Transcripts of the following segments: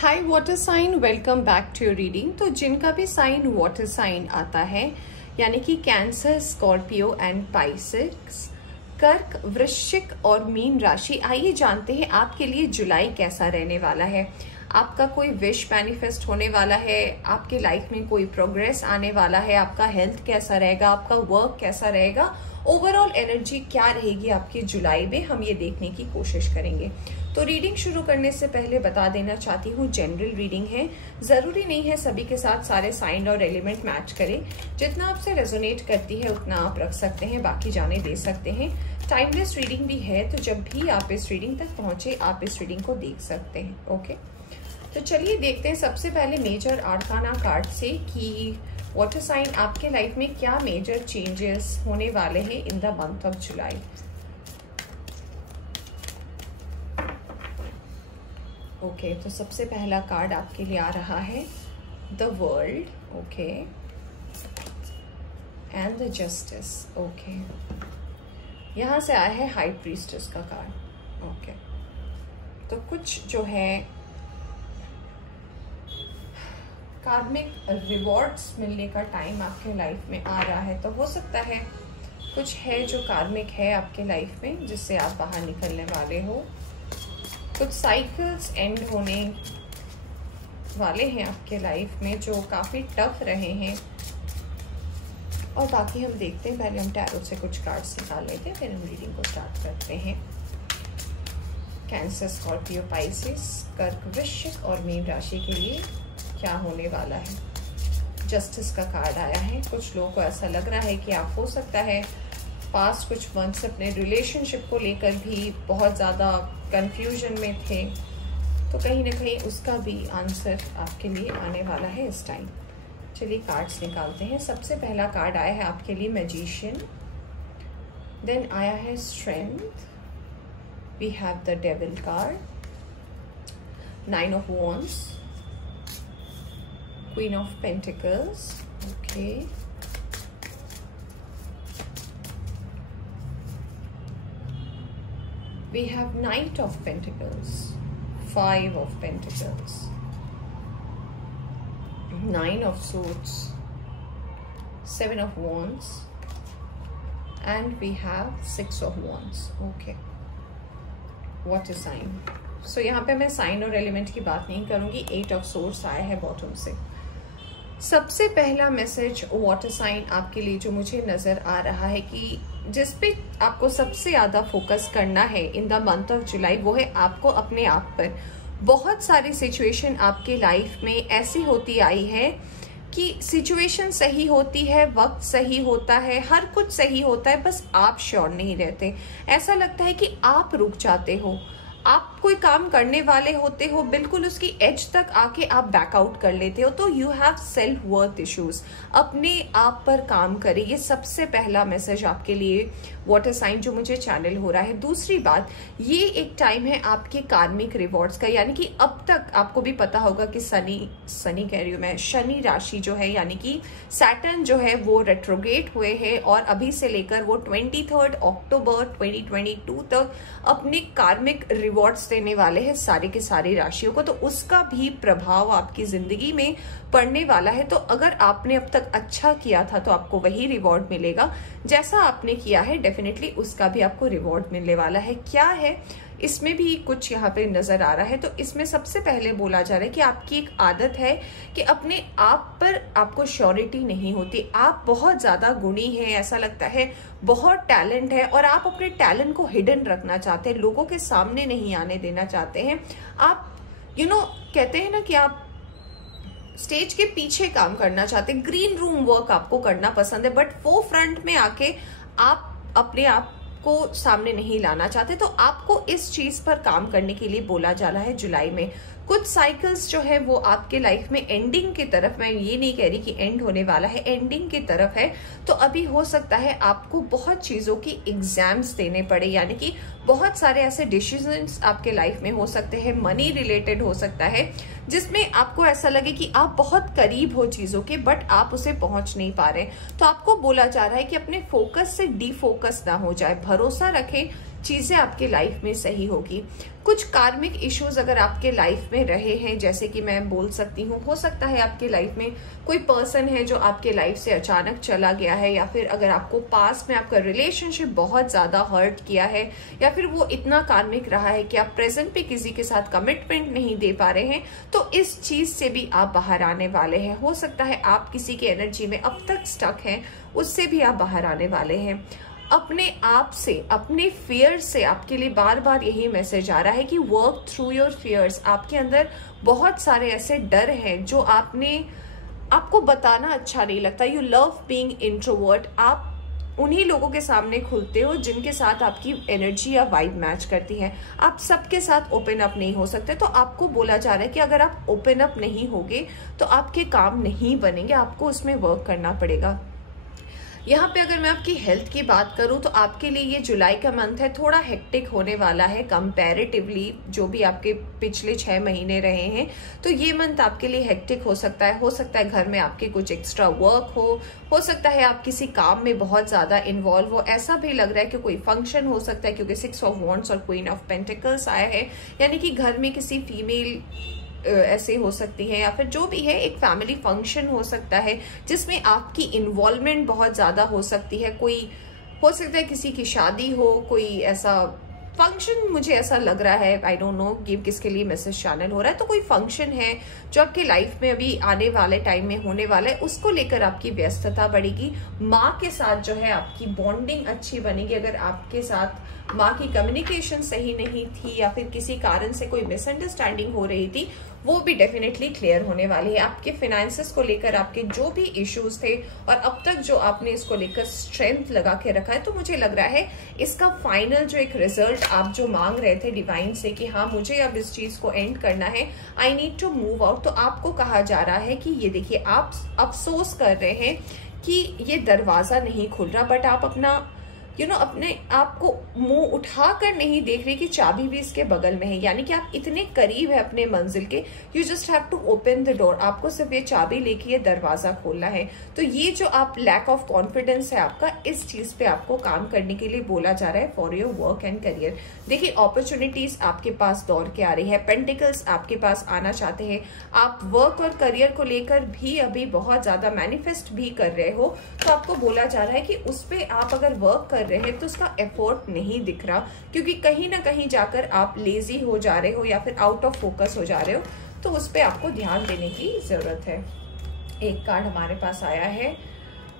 Hi water sign, welcome back to your reading. तो जिनका भी साइन वाटर साइन आता है यानी कि कैंसर, स्कॉर्पियो एंड पाइसेस, कर्क, वृश्चिक और मीन राशि, आइए जानते हैं आपके लिए जुलाई कैसा रहने वाला है। आपका कोई विश मैनिफेस्ट होने वाला है, आपके लाइफ में कोई प्रोग्रेस आने वाला है, आपका हेल्थ कैसा रहेगा, आपका वर्क कैसा रहेगा, ओवरऑल एनर्जी क्या रहेगी आपकी जुलाई में, हम ये देखने की कोशिश करेंगे। तो रीडिंग शुरू करने से पहले बता देना चाहती हूँ, जनरल रीडिंग है, जरूरी नहीं है सभी के साथ सारे साइन और एलिमेंट मैच करें। जितना आपसे रेजोनेट करती है उतना आप रख सकते हैं, बाकी जाने दे सकते हैं। टाइमलेस रीडिंग भी है, तो जब भी आप इस रीडिंग तक पहुंचे आप इस रीडिंग को देख सकते हैं। ओके, तो चलिए देखते हैं सबसे पहले मेजर आर्काना कार्ड से कि वाटर साइन आपके लाइफ में क्या मेजर चेंजेस होने वाले हैं in the month of July. Okay, तो सबसे पहला कार्ड आपके लिए आ रहा है the world, okay, and the justice. Okay, यहां से आया है हाई प्रीस्टेस का कार्ड। ओके, तो कुछ जो है कार्मिक रिवॉर्ड्स मिलने का टाइम आपके लाइफ में आ रहा है। तो हो सकता है कुछ है जो कार्मिक है आपके लाइफ में जिससे आप बाहर निकलने वाले हो। कुछ साइकिल्स एंड होने वाले हैं आपके लाइफ में जो काफी टफ रहे हैं। और बाकी हम देखते हैं, पहले हम टैरो से कुछ कार्ड्स निकाल लेते हैं, फिर हम रीडिंग को स्टार्ट करते हैं। कैंसर, स्कॉर्पियो, पाइसेस, कर्क, वृश्चिक और मीन राशि के लिए क्या होने वाला है। जस्टिस का कार्ड आया है। कुछ लोगों को ऐसा लग रहा है कि आप हो सकता है पास्ट कुछ मंथ्स अपने रिलेशनशिप को लेकर भी बहुत ज़्यादा कंफ्यूजन में थे, तो कहीं ना कहीं उसका भी आंसर आपके लिए आने वाला है इस टाइम। चलिए कार्ड्स निकालते हैं। सबसे पहला कार्ड आया है आपके लिए मैजिशियन, देन आया है strength, we have the devil card, nine of wands, Queen of Pentacles, okay, we have Knight of Pentacles, Five of Pentacles, Nine of Swords, Seven of Wands, and we have Six of Wands. Okay, what a sign. So यहाँ पे मैं sign और element की बात नहीं करूंगी। Eight of source आया है बॉटम से। सबसे पहला मैसेज वाटर साइन आपके लिए जो मुझे नजर आ रहा है कि जिस पे आपको सबसे ज्यादा फोकस करना है in the month of July, वो है आपको अपने आप पर। बहुत सारी सिचुएशन आपके लाइफ में ऐसी होती आई है कि सिचुएशन सही होती है, वक्त सही होता है, हर कुछ सही होता है, बस आप श्योर नहीं रहते। ऐसा लगता है कि आप रुक जाते हो, आप कोई काम करने वाले होते हो, बिल्कुल उसकी एज तक आके आप बैकआउट कर लेते हो। तो you have self worth issues. अपने आप पर काम करें, ये सबसे पहला मैसेज आपके लिए वाटर साइन जो मुझे चैनल हो रहा है। दूसरी बात, ये एक टाइम है आपके कार्मिक रिवॉर्ड्स का, यानी कि अब तक आपको भी पता होगा कि शनि कह रही हूं मैं, शनि राशि जो है यानी कि सैटर्न जो है वो रेट्रोग्रेड हुए हैं और अभी से लेकर वो 23 अक्टूबर 2022 तक अपने कार्मिक रिवॉर्ड्स देने वाले हैं सारे के सारे राशियों को। तो उसका भी प्रभाव आपकी जिंदगी में पड़ने वाला है। तो अगर आपने अब तक अच्छा किया था तो आपको वही रिवॉर्ड मिलेगा, जैसा आपने किया है डेफिनेटली उसका भी आपको रिवॉर्ड मिलने वाला है। क्या है इसमें भी कुछ यहाँ पे नजर आ रहा है। तो इसमें सबसे पहले बोला जा रहा है कि आपकी एक आदत है कि अपने आप पर आपको श्योरिटी नहीं होती। आप बहुत ज्यादा गुणी हैं, ऐसा लगता है बहुत टैलेंट है और आप अपने टैलेंट को हिडन रखना चाहते हैं, लोगों के सामने नहीं आने देना चाहते हैं। आप कहते हैं ना कि आप स्टेज के पीछे काम करना चाहते हैं, ग्रीन रूम वर्क आपको करना पसंद है, बट वो फ्रंट में आके आप अपने आप को सामने नहीं लाना चाहते। तो आपको इस चीज पर काम करने के लिए बोला जा रहा है जुलाई में। कुछ साइकिल्स जो है वो आपके लाइफ में एंडिंग की तरफ, मैं ये नहीं कह रही कि एंड होने वाला है, एंडिंग की तरफ है। तो अभी हो सकता है आपको बहुत चीजों की एग्जाम्स देने पड़े, यानी कि बहुत सारे ऐसे डिसीजंस आपके लाइफ में हो सकते हैं, मनी रिलेटेड हो सकता है, जिसमें आपको ऐसा लगे कि आप बहुत करीब हो चीजों के बट आप उसे पहुंच नहीं पा रहे। तो आपको बोला जा रहा है कि अपने फोकस से डिफोकस ना हो जाए, भरोसा रखें चीजें आपके लाइफ में सही होगी। कुछ कार्मिक इश्यूज अगर आपके लाइफ में रहे हैं, जैसे कि मैं बोल सकती हूँ, हो सकता है आपके लाइफ में कोई पर्सन है जो आपके लाइफ से अचानक चला गया है, या फिर अगर आपको पास में आपका रिलेशनशिप बहुत ज्यादा हर्ट किया है, या फिर वो इतना कार्मिक रहा है कि आप प्रेजेंट पे किसी के साथ कमिटमेंट नहीं दे पा रहे हैं, तो इस चीज से भी आप बाहर आने वाले हैं। हो सकता है आप किसी की एनर्जी में अब तक स्टक हैं, उससे भी आप बाहर आने वाले हैं। अपने आप से, अपने फियर से आपके लिए बार बार यही मैसेज आ रहा है कि वर्क थ्रू योर फियर्स। आपके अंदर बहुत सारे ऐसे डर हैं जो आपको बताना अच्छा नहीं लगता। You love being introvert. आप उन्हीं लोगों के सामने खुलते हो जिनके साथ आपकी एनर्जी या वाइब मैच करती है। आप सबके साथ ओपन अप नहीं हो सकते। तो आपको बोला जा रहा है कि अगर आप ओपन अप नहीं होगे तो आपके काम नहीं बनेंगे, आपको उसमें वर्क करना पड़ेगा। यहाँ पे अगर मैं आपकी हेल्थ की बात करूँ तो आपके लिए ये जुलाई का मंथ है, थोड़ा हेक्टिक होने वाला है कंपैरेटिवली जो भी आपके पिछले 6 महीने रहे हैं। तो ये मंथ आपके लिए हेक्टिक हो सकता है घर में आपके कुछ एक्स्ट्रा वर्क हो सकता है आप किसी काम में बहुत ज्यादा इन्वॉल्व हो। ऐसा भी लग रहा है कि कोई फंक्शन हो सकता है, क्योंकि 6 ऑफ वॉन्ड्स और क्वीन ऑफ पेंटिकल्स आया है, यानी कि घर में किसी फीमेल ऐसे हो सकती है, या फिर जो भी है एक फैमिली फंक्शन हो सकता है जिसमें आपकी इन्वॉल्वमेंट बहुत ज्यादा हो सकती है। कोई हो सकता है किसी की शादी हो, कोई ऐसा फंक्शन, मुझे ऐसा लग रहा है, आई डोंट नो गिव किसके लिए मैसेज चैनल हो रहा है। तो कोई फंक्शन है जो आपके लाइफ में अभी आने वाले टाइम में होने वाला है, उसको लेकर आपकी व्यस्तता बढ़ेगी। माँ के साथ जो है आपकी बॉन्डिंग अच्छी बनेगी। अगर आपके साथ माँ की कम्युनिकेशन सही नहीं थी या फिर किसी कारण से कोई मिसअंडरस्टैंडिंग हो रही थी, वो भी डेफिनेटली क्लियर होने वाली है। आपके फाइनेंसेस को लेकर आपके जो भी इश्यूज थे और अब तक जो आपने इसको लेकर स्ट्रेंथ लगा के रखा है, तो मुझे लग रहा है इसका फाइनल जो एक रिजल्ट आप जो मांग रहे थे डिवाइन से कि हाँ मुझे अब इस चीज को एंड करना है, I need to move out, तो आपको कहा जा रहा है कि ये देखिए आप अफसोस कर रहे हैं कि ये दरवाजा नहीं खुल रहा, बट आप अपना अपने आप को मुंह उठाकर नहीं देख रहे कि चाबी भी इसके बगल में है, यानी कि आप इतने करीब है अपने मंजिल के। You just have to open the door. आपको सिर्फ ये चाबी लेके ये दरवाजा खोलना है। तो ये जो आप लैक ऑफ कॉन्फिडेंस है आपका, इस चीज पे आपको काम करने के लिए बोला जा रहा है for your work and career. देखिए अपॉर्चुनिटीज आपके पास दौड़ के आ रही है, पेंटिकल्स आपके पास आना चाहते हैं। आप वर्क और करियर को लेकर भी अभी बहुत ज्यादा मैनिफेस्ट भी कर रहे हो, तो आपको बोला जा रहा है कि उस पर आप अगर वर्क कर रहे हैं तो उसका एफर्ट नहीं दिख रहा, क्योंकि कहीं ना कहीं जाकर आप लेजी हो जा रहे हो या फिर आउट ऑफ फोकस हो जा रहे हो। तो उस पर आपको ध्यान देने की जरूरत है। एक कार्ड हमारे पास आया है,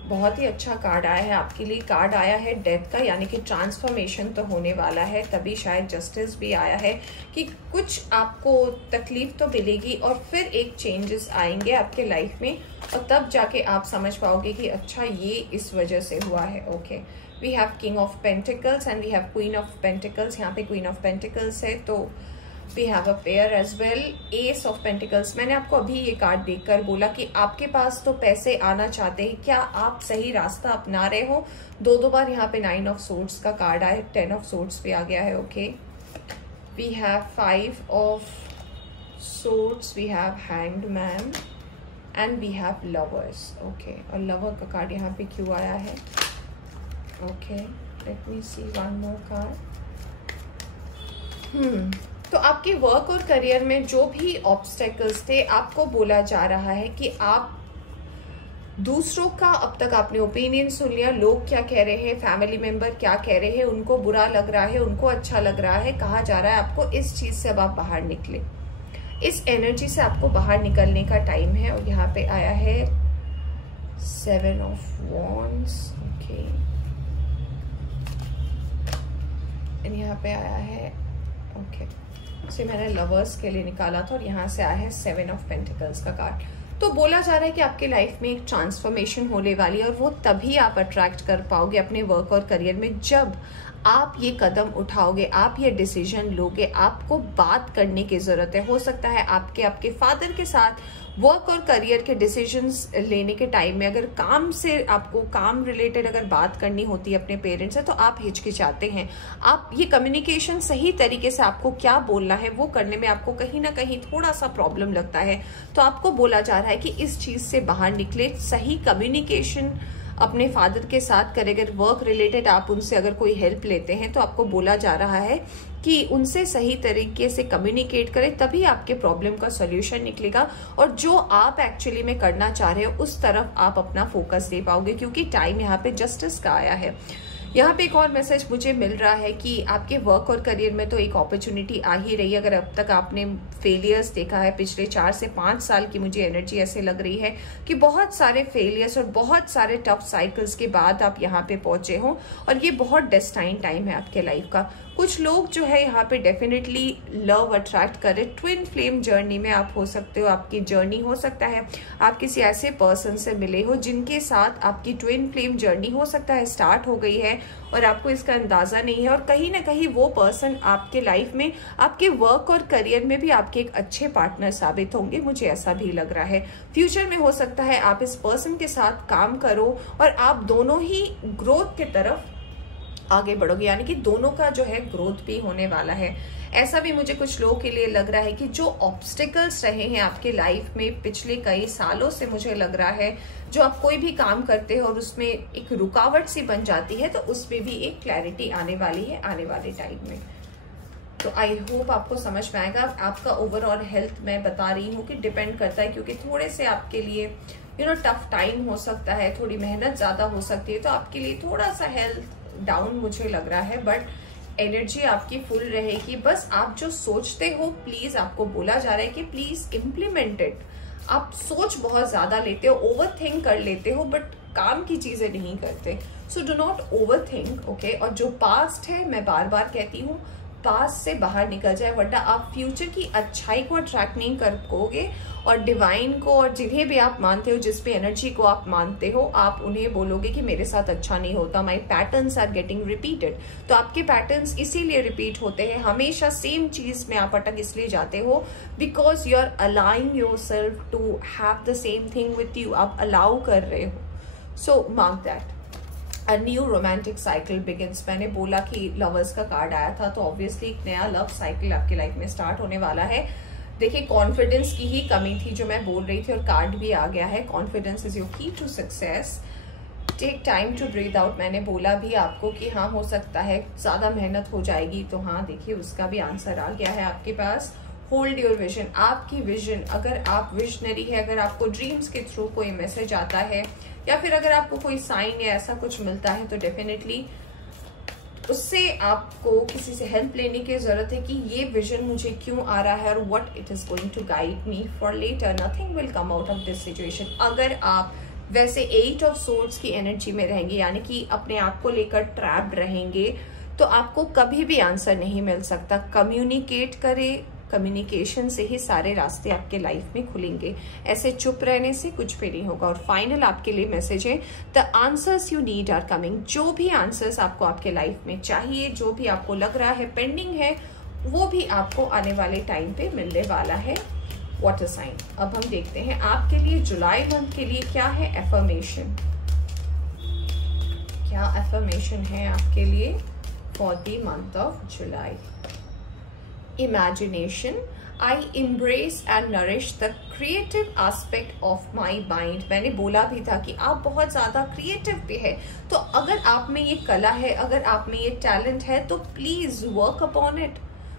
बहुत ही अच्छा कार्ड आया है आपके लिए। कार्ड आया है डेथ का, यानी कि ट्रांसफॉर्मेशन तो होने वाला है, तभी शायद जस्टिस भी आया है कि कुछ आपको तकलीफ तो मिलेगी और फिर एक चेंजेस आएंगे आपके लाइफ में, और तब जाके आप समझ पाओगे कि अच्छा ये इस वजह से हुआ है। Okay, we have king of pentacles and we have queen of pentacles. यहाँ पे क्वीन ऑफ पेंटिकल्स है, तो we have a pair as well. Ace of pentacles, मैंने आपको अभी ये कार्ड देखकर बोला कि आपके पास तो पैसे आना चाहते हैं, क्या आप सही रास्ता अपना रहे हो? दो बार यहाँ पे 9 ऑफ सोर्ड्स का कार्ड आया, 10 ऑफ सोर्ड्स भी आ गया है। Okay, we have 5 of swords, we have hanged man and we have lovers. Okay, और लवर का कार्ड यहाँ पे क्यों आया है? Okay, let me see one more card. तो आपके वर्क और करियर में जो भी ऑब्स्टेकल्स थे, आपको बोला जा रहा है कि आप दूसरों का, अब तक आपने ओपिनियन सुन लिया, लोग क्या कह रहे हैं, फैमिली मेंबर क्या कह रहे हैं, उनको बुरा लग रहा है, उनको अच्छा लग रहा है, कहा जा रहा है आपको इस चीज से अब आप बाहर निकले, इस एनर्जी से आपको बाहर निकलने का टाइम है। और यहाँ पे आया है 7 ऑफ वॉन्ड्स। ओके, एंड यहाँ पे आया है, ओके, से मैंने लवर्स के लिए निकाला था और यहाँ से आया है 7 ऑफ पेंटिकल्स का कार्ड। तो बोला जा रहा है कि आपके लाइफ में एक ट्रांसफॉर्मेशन होने वाली है, और वो तभी आप अट्रैक्ट कर पाओगे अपने वर्क और करियर में जब आप ये कदम उठाओगे, आप ये डिसीजन लोगे। आपको बात करने की जरूरत है। हो सकता है आपके फादर के साथ वर्क और करियर के डिसीजंस लेने के टाइम में अगर काम से, आपको काम रिलेटेड अगर बात करनी होती है अपने पेरेंट्स से, तो आप हिचकिचाते हैं। आप ये कम्युनिकेशन सही तरीके से आपको क्या बोलना है वो करने में आपको कहीं ना कहीं थोड़ा सा प्रॉब्लम लगता है। तो आपको बोला जा रहा है कि इस चीज से बाहर निकले, सही कम्युनिकेशन अपने फादर के साथ करें, अगर वर्क रिलेटेड आप उनसे अगर कोई हेल्प लेते हैं तो आपको बोला जा रहा है कि उनसे सही तरीके से कम्युनिकेट करें, तभी आपके प्रॉब्लम का सॉल्यूशन निकलेगा और जो आप एक्चुअली में करना चाह रहे हो उस तरफ आप अपना फोकस दे पाओगे, क्योंकि टाइम यहाँ पे जस्टिस का आया है। यहाँ पे एक और मैसेज मुझे मिल रहा है कि आपके वर्क और करियर में तो एक अपॉर्चुनिटी आ ही रही है। अगर अब तक आपने फेलियर्स देखा है पिछले 4 से 5 साल की, मुझे एनर्जी ऐसे लग रही है कि बहुत सारे फेलियर्स और बहुत सारे टफ साइकिल्स के बाद आप यहाँ पे पहुंचे हो और ये बहुत डेस्टाइन टाइम है आपके लाइफ का। कुछ लोग जो है यहाँ पे डेफिनेटली लव अट्रैक्ट करे, ट्विन फ्लेम जर्नी में आप हो सकते हो। आपकी जर्नी हो सकता है आप किसी ऐसे पर्सन से मिले हो जिनके साथ आपकी ट्विन फ्लेम जर्नी हो सकता है स्टार्ट हो गई है और आपको इसका अंदाजा नहीं है, और कहीं ना कहीं वो पर्सन आपके लाइफ में, आपके वर्क और करियर में भी आपके एक अच्छे पार्टनर साबित होंगे, मुझे ऐसा भी लग रहा है। फ्यूचर में हो सकता है आप इस पर्सन के साथ काम करो और आप दोनों ही ग्रोथ की तरफ आगे बढ़ोगे, यानी कि दोनों का जो है ग्रोथ भी होने वाला है। ऐसा भी मुझे कुछ लोगों के लिए लग रहा है कि जो ऑब्स्टिकल्स रहे हैं आपके लाइफ में पिछले कई सालों से, मुझे लग रहा है जो आप कोई भी काम करते हो और उसमें एक रुकावट सी बन जाती है, तो उसमें भी एक क्लैरिटी आने वाली है आने वाले टाइम में। तो आई होप आपको समझ में आएगा। आपका ओवरऑल हेल्थ मैं बता रही हूँ कि डिपेंड करता है, क्योंकि थोड़े से आपके लिए टफ टाइम हो सकता है, थोड़ी मेहनत ज्यादा हो सकती है, तो आपके लिए थोड़ा सा हेल्थ डाउन मुझे लग रहा है, बट एनर्जी आपकी फुल रहेगी। बस आप जो सोचते हो, प्लीज आपको बोला जा रहा है कि प्लीज इम्प्लीमेंट इट। आप सोच बहुत ज्यादा लेते हो, ओवर थिंक कर लेते हो, बट काम की चीजें नहीं करते। So do not over think, okay. और जो पास्ट है, मैं बार बार कहती हूँ, पास्ट से बाहर निकल जाए, वरना आप फ्यूचर की अच्छाई को अट्रैक्ट नहीं कर पाओगे और डिवाइन को और जिन्हें भी आप मानते हो, जिस भी एनर्जी को आप मानते हो, आप उन्हें बोलोगे कि मेरे साथ अच्छा नहीं होता, माई पैटर्न्स आर गेटिंग रिपीटेड। तो आपके पैटर्न्स इसीलिए रिपीट होते हैं, हमेशा सेम चीज में आप अटक इसलिए जाते हो because you are allowing yourself to have the same thing with you. आप अलाउ कर रहे हो। So mark that A new romantic cycle begins। मैंने बोला कि लवर्स का कार्ड आया था, तो ऑब्वियसली एक नया लव साइकिल आपकी लाइफ में स्टार्ट होने वाला है। देखिए, कॉन्फिडेंस की ही कमी थी जो मैं बोल रही थी, और कार्ड भी आ गया है। Confidence is your key to success. Take time to breathe out. मैंने बोला भी आपको कि हाँ, हो सकता है ज्यादा मेहनत हो जाएगी, तो हाँ देखिए उसका भी आंसर आ गया है आपके पास। Hold your vision. आपकी विजन, अगर आप विजनरी है, अगर आपको ड्रीम्स के थ्रू कोई मैसेज आता है या फिर अगर आपको कोई साइन या ऐसा कुछ मिलता है, तो डेफिनेटली उससे आपको किसी से हेल्प लेने की जरूरत है कि ये विजन मुझे क्यों आ रहा है और what it is going to guide me for later. Nothing will come out of this situation. अगर आप वैसे 8 ऑफ सोर्ड्स की एनर्जी में रहेंगे, यानी कि अपने आप को लेकर ट्रैप्ड रहेंगे, तो आपको कभी भी आंसर नहीं मिल सकता। कम्युनिकेट करें, कम्युनिकेशन से ही सारे रास्ते आपके लाइफ में खुलेंगे। ऐसे चुप रहने से कुछ भी नहीं होगा। और फाइनल आपके लिए मैसेज है, the answers you need are coming. जो भी आंसर्स आपको आपके लाइफ में चाहिए, जो भी आपको लग रहा है पेंडिंग है, वो भी आपको आने वाले टाइम पे मिलने वाला है। Water sign. अब हम देखते हैं आपके लिए जुलाई मंथ के लिए क्या है एफर्मेशन। क्या एफर्मेशन है आपके लिए for the month of July. Imagination. I embrace and nourish the creative aspect of my mind। मैंने बोला भी था कि आप बहुत ज्यादा क्रिएटिव भी है, तो अगर आप में ये कला है, अगर आप में ये टैलेंट है, तो प्लीज वर्क अपॉन इट।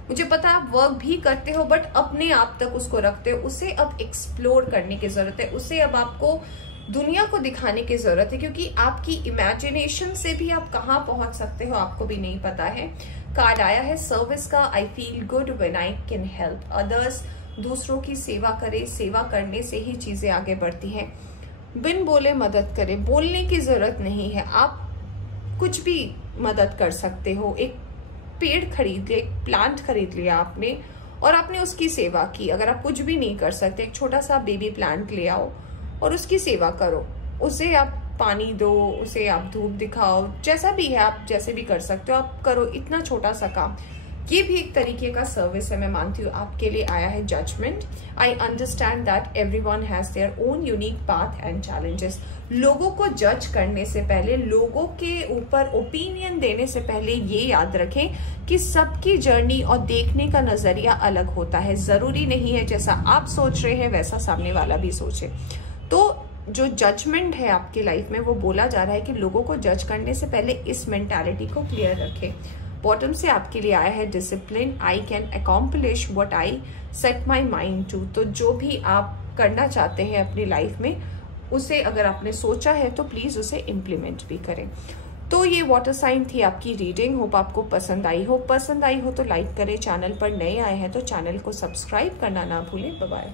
मुझे पता है आप वर्क भी करते हो, बट अपने आप तक उसको रखते हो। उसे अब एक्सप्लोर करने की जरूरत है, उसे अब आपको दुनिया को दिखाने की जरूरत है, क्योंकि आपकी इमेजिनेशन से भी आप कहाँ पहुंच सकते हो आपको भी नहीं पता है। कार्ड आया है सर्विस का। I feel good when I can help others. दूसरों की सेवा करें, सेवा करने से ही चीजें आगे बढ़ती हैं। बिन बोले मदद करें, बोलने की जरूरत नहीं है, आप कुछ भी मदद कर सकते हो। एक पेड़ खरीद लिया, एक प्लांट खरीद लिया आपने और आपने उसकी सेवा की। अगर आप कुछ भी नहीं कर सकते, एक छोटा सा बेबी प्लांट ले आओ और उसकी सेवा करो। उसे आप पानी दो, उसे आप धूप दिखाओ, जैसा भी है आप जैसे भी कर सकते हो आप करो। इतना छोटा सा काम, ये भी एक तरीके का सर्विस है। मैं मानती हूँ आपके लिए आया है judgment. I understand that everyone has their own unique path and challenges. लोगों को जज करने से पहले, लोगों के ऊपर ओपिनियन देने से पहले ये याद रखें कि सबकी जर्नी और देखने का नजरिया अलग होता है। जरूरी नहीं है जैसा आप सोच रहे हैं वैसा सामने वाला भी सोचे। तो जो जजमेंट है आपकी लाइफ में, वो बोला जा रहा है कि लोगों को जज करने से पहले इस मेंटालिटी को क्लियर रखें। बॉटम से आपके लिए आया है discipline, I can accomplish what I set my mind to. तो जो भी आप करना चाहते हैं अपनी लाइफ में, उसे अगर आपने सोचा है तो प्लीज उसे इम्प्लीमेंट भी करें। तो ये वाटर साइन थी आपकी रीडिंग। होप आपको पसंद आई हो। पसंद आई हो तो लाइक करें। चैनल पर नए आए हैं तो चैनल को सब्सक्राइब करना ना भूलें। Bye bye.